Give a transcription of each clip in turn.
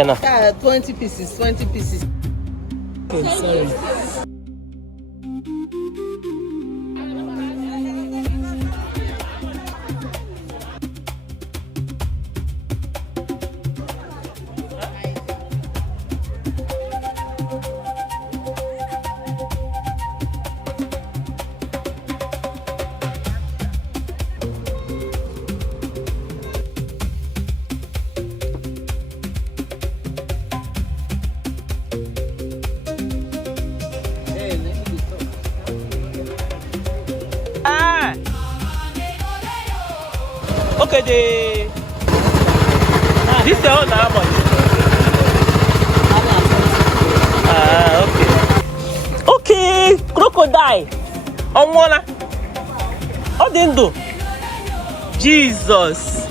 Yeah, 20 pieces, 20 pieces. Okay, sorry. Okay, this is how much? Okay. Okay, crocodile. On one. What didn't do? Jesus.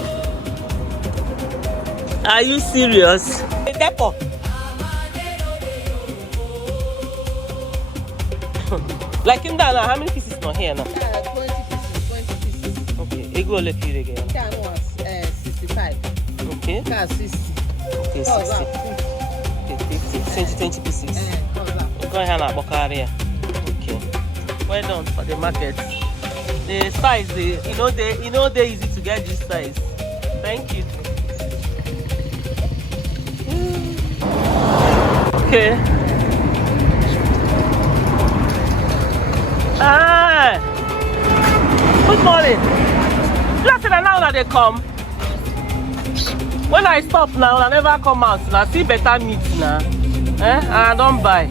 Are you serious? Depot. Like in that, how many pieces not here now? 20 pieces, 20 pieces. Okay, it go left here again. Can was 65. Okay. Can 60. Okay, 60. Okay, 50. 20 pieces. Go ahead and book area. Okay. Well done for the market. The size, they easy to get this size. Thank you. Okay. Good morning. Just now that they come. When I stop now, I never come out. Now see better meat now. And I don't buy.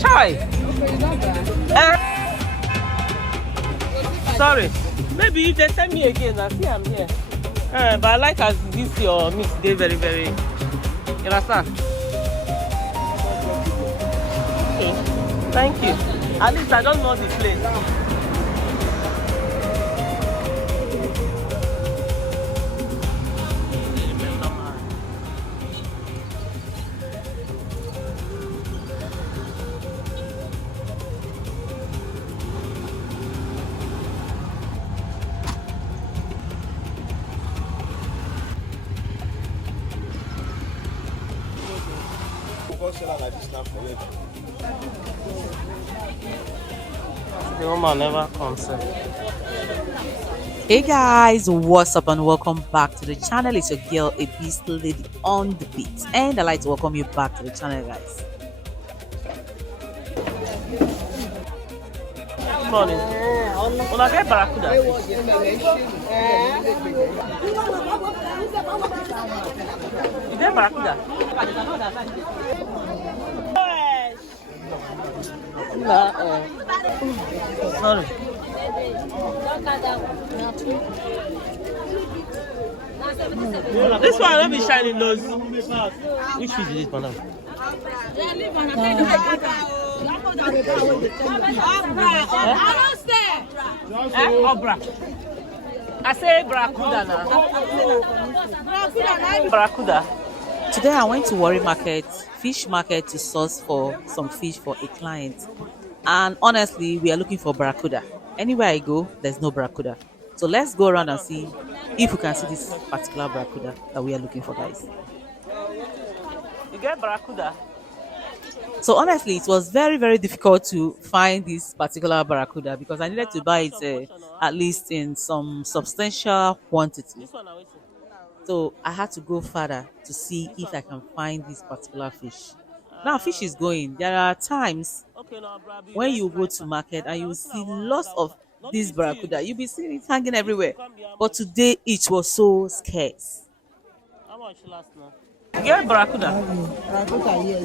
Chai. Sorry. Maybe if they send me again, I see I'm here. But I like as this your meat they very, very. You understand? Okay. Thank you. At least I don't know the place. The woman never comes. Hey guys, what's up and welcome back to the channel. It's your girl Ebys'Lady on the beat, and I'd like to welcome you back to the channel, guys. Good morning. Well, I get barracuda. You get barracuda? Sorry. This one will be shining nose. Which fish is this one now? Obra. I say barracuda now. Barracuda. Today I went to Warri market, fish market, to source for some fish for a client. And honestly, we are looking for barracuda. Anywhere I go, there's no barracuda. So let's go around and see if we can see this particular barracuda that we are looking for, guys. You get barracuda? So honestly, it was very, very difficult to find this particular barracuda because I needed to buy it at least in some substantial quantity. So I had to go further to see if I can find this particular fish. Now fish is going. There are times when you go to market and you see lots of this barracuda. You'll be seeing it hanging everywhere. But today it was so scarce. How much last now? You get barracuda? Barracuda, yes.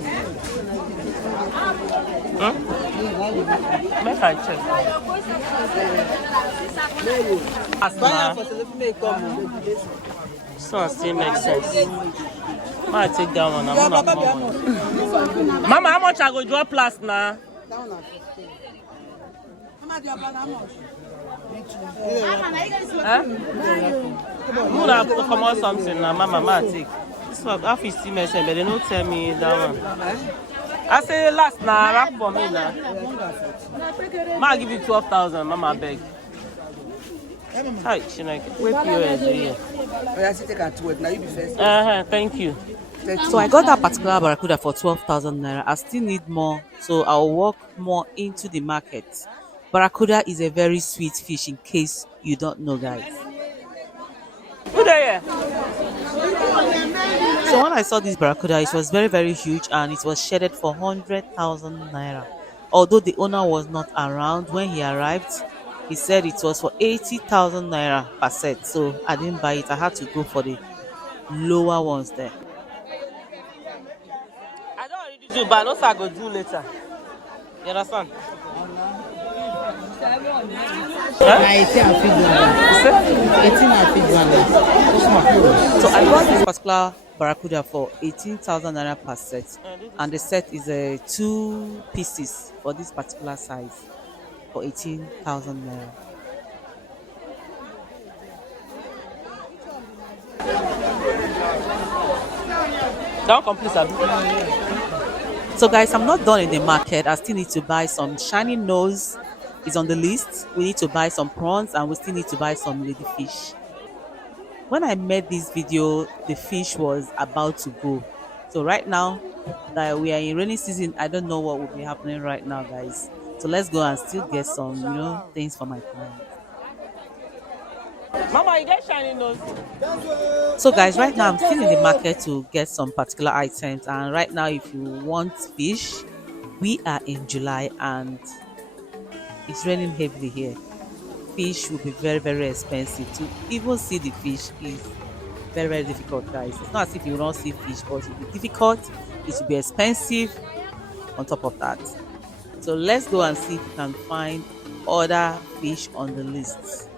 Make I check. This one still makes sense. I take that one. Mama, how much I go drop last now? Mama, come on something now. Mama, take. This one, half is still messing, but they don't tell me that one. I say last now, wrap for me now. Mama, give you 12,000. Mama, beg. Hi, Chineke. Wait for you here. I see take her to work. Now you be first. Thank you. So I got that particular barracuda for 12,000 naira. I still need more, so I'll walk more into the market. Barracuda is a very sweet fish, in case you don't know, guys. Who there? So when I saw this barracuda, it was very, very huge, and it was shedded for 100,000 naira. Although the owner was not around when he arrived, he said it was for 80,000 naira per set. So I didn't buy it. I had to go for the lower ones there. I don't already do, but I know I go do later. You understand? So I got this particular barracuda for 18,000 naira per set, and the set is 2 pieces for this particular size for 18,000 naira. Don't complete, Abi. So guys, I'm not done in the market. I still need to buy some shiny nose. It's on the list. We need to buy some prawns, and we still need to buy some ladyfish. When I made this video, the fish was about to go. So right now that we are in rainy season, I don't know what will be happening right now, guys. So let's go and still get some, things for my clients. Mama, you get shiny nose. So guys, right now I'm still in the market to get some particular items, and right now if you want fish, we are in July and it's raining heavily here. Fish will be very, very expensive. To even see the fish is very, very difficult, guys. It's not as if you will not see fish, but it will be difficult, it will be expensive on top of that. So let's go and see if we can find other fish on the list.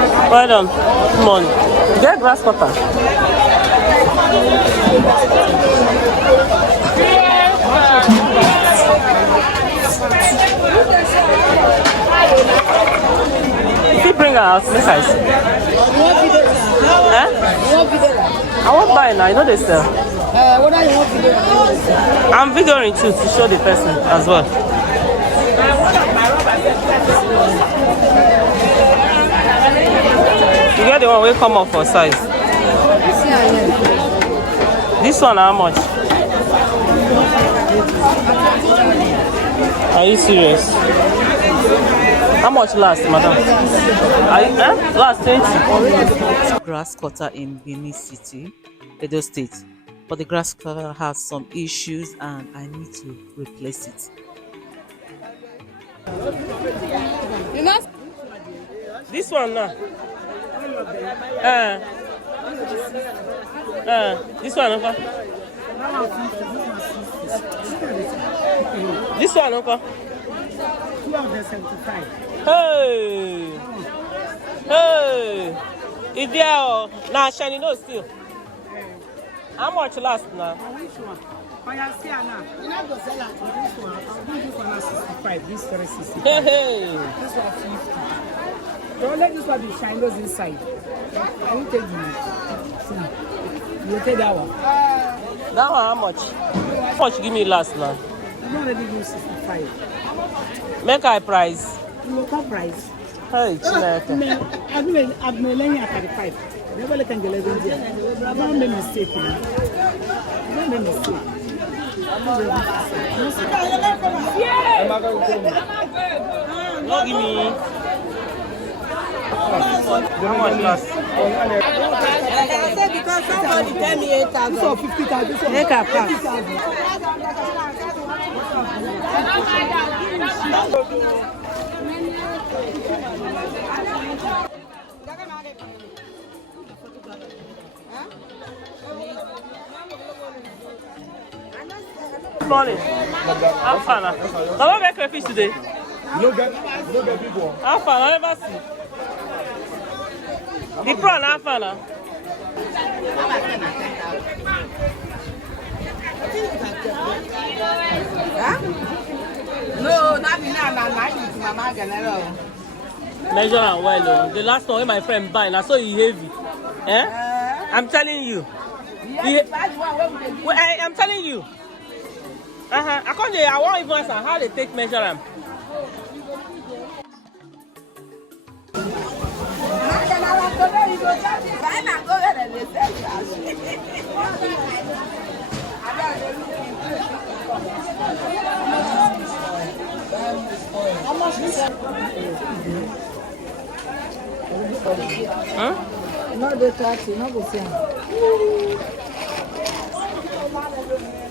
Well done. Come on. Get grass cutter. If you bring her out, make I see. I won't buy now. You know they sell. What are you want video? I'm videoing too to show the person as well. You get the one will come up for size. This one how much? Are you serious? How much last, madam? Last 20. Grass cutter in Benin City, Edo State, but the grass cutter has some issues and I need to replace it. This one now. This one, okay. This one, okay. 275. Hey, hey, is there now? Shiny no still. How much last now? Which one? You not go sell it. This one. I'll give you for 65. This 360. Hey, hey. This one 50. Don't let this one be shine those inside. I will take you. You take that one. That one how much? How much give me last now? I'm already give 65. Make I price. Local price. Hey, Chineke. I've been laying at 35. Never let them get it. Don't make mistake. Don't make mistake. No give me. How much last? Because somebody tell me 8,000. So 50,000. Make a pass. Good morning. How far now? Now what make crayfish today? No get big one. How far? I never see. The prawn how far now? No, not me now. Mama General. Measure am well. Oh. The last one when my friend buy, now so he heavy. I'm telling you. I'm telling you. I can't. I want even ask how they take measure them. Huh? Not the 30, not the same.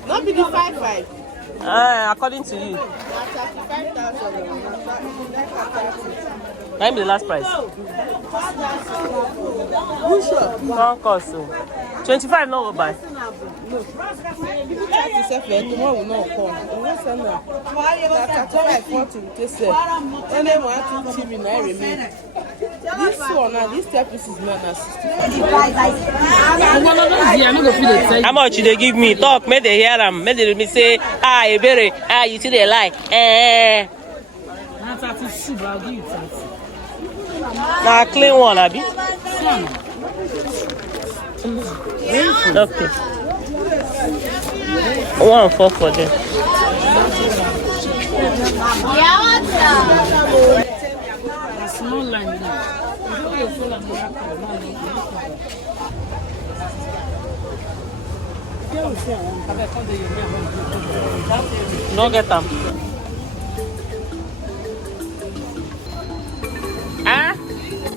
Not be the 5-5. According to you. 35,000. Name the last price. One cost so 25 no go buy. Tomorrow will not come. That 35, 40 will take sell. When they want to TV, I remain. This one now, this step is not as 60. How much they give me? Talk, make they hear them. Make they me say, Ebere, you see they lie. Now clean one, Abi. Okay. 1 for them. Small line. No get them. Ah?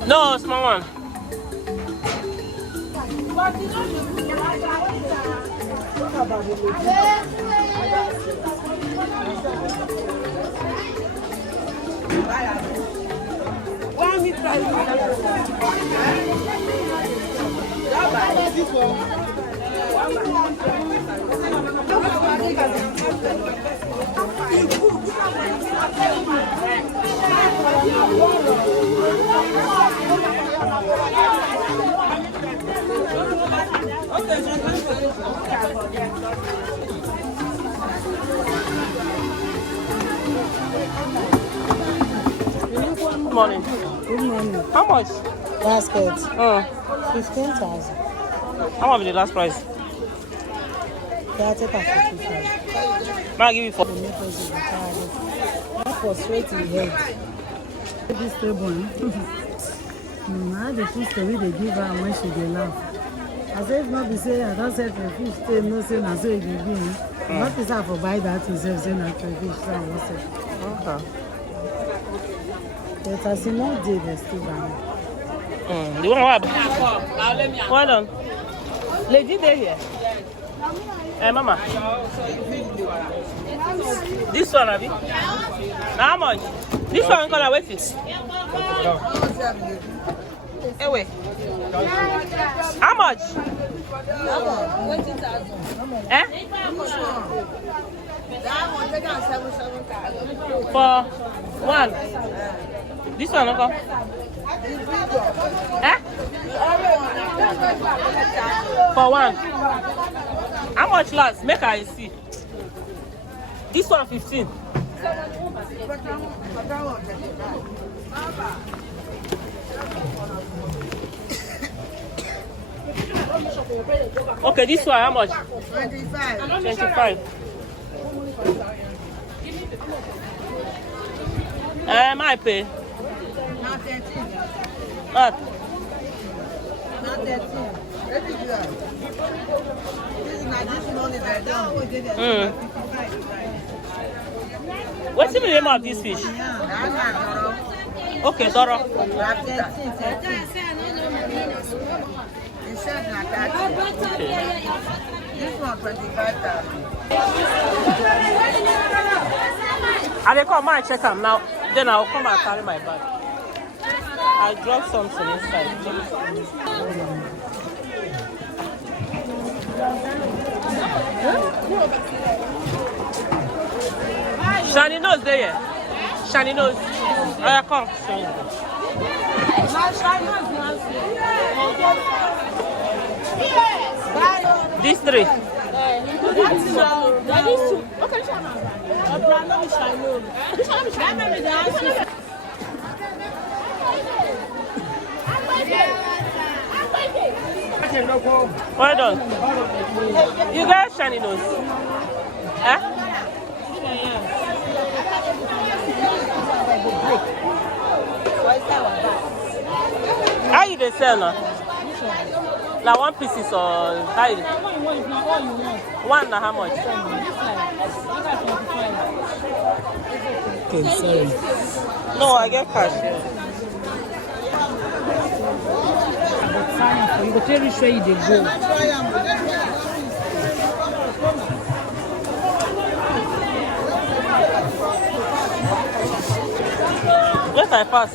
No, small one. Good morning. Good morning. How much? Basket. 15,000. 15,000. How much is the last price? Yeah, take a 45. I'll give you 4. That was straight in head. This table, I the fish story they give her when she dey laugh. I say if not be say I don't sell for fish, they no say na so it dey be. Not is for buy that to say na for fish, so I won't say. Okay. But as you know, they still buy. The one what? Well done. Lady there here. Hey, mama. This one, Abi. How much? This one color wait it. Hey, wait. How much? 20,000. Eh? For one. This one, okay. Eh? For one. How much last? Make I see. This one 15. Okay, this one how much? 25. 25. I pay. Not 13. What? Not 13. Let me do that. This is not this money that down. What's the name of this fish? Okay, Doro. 13. It says not 30. This one 25,000. I will come and check them now. Then I'll come and carry my bag. I dropped something inside. Shani knows there. Shani knows. Come, Shani. These three. Well done. You guys Shani knows. Eh? How you dey sell now? Like one pieces or how you? One na how much? Okay, sorry. No, I get cash. Yeah. You go tell you where you dey go. Let I pass.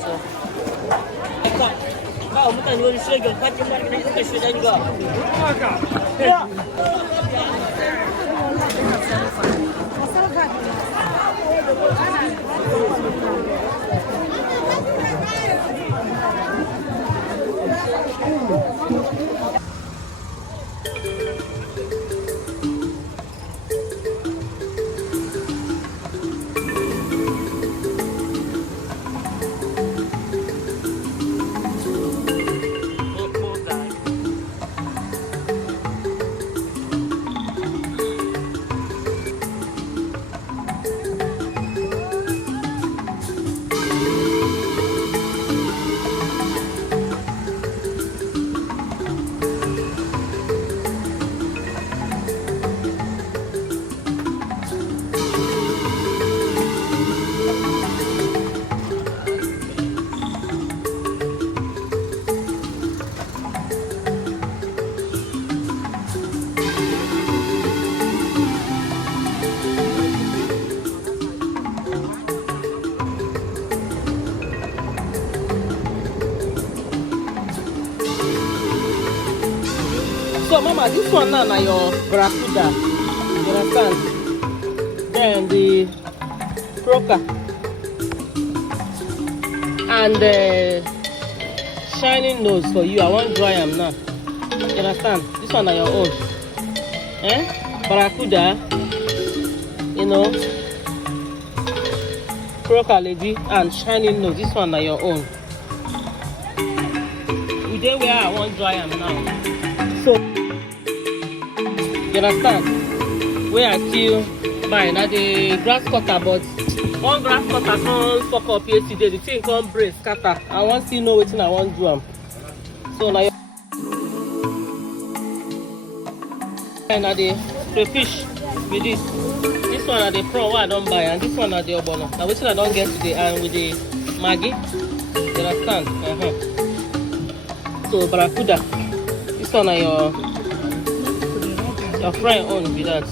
So, Mama, this one now na your barracuda. You understand? Then the croaker and the shining nose for you. I want dry am now. You understand? This one na your own. Barracuda, you know, croaker lady and shining nose. This one na your own. We dey where I want dry am now. So. You understand? Where I still buy na the grass cutter, but one grass cutter can't fuck up yesterday. The thing can't break, scatter. I want to know what I want to do. So now, and the crayfish with this. This one are the prawn I don't buy, and this one are the obono. Now which I don't get today, and with the Maggi. You understand? So barracuda. This one are your friend own with that.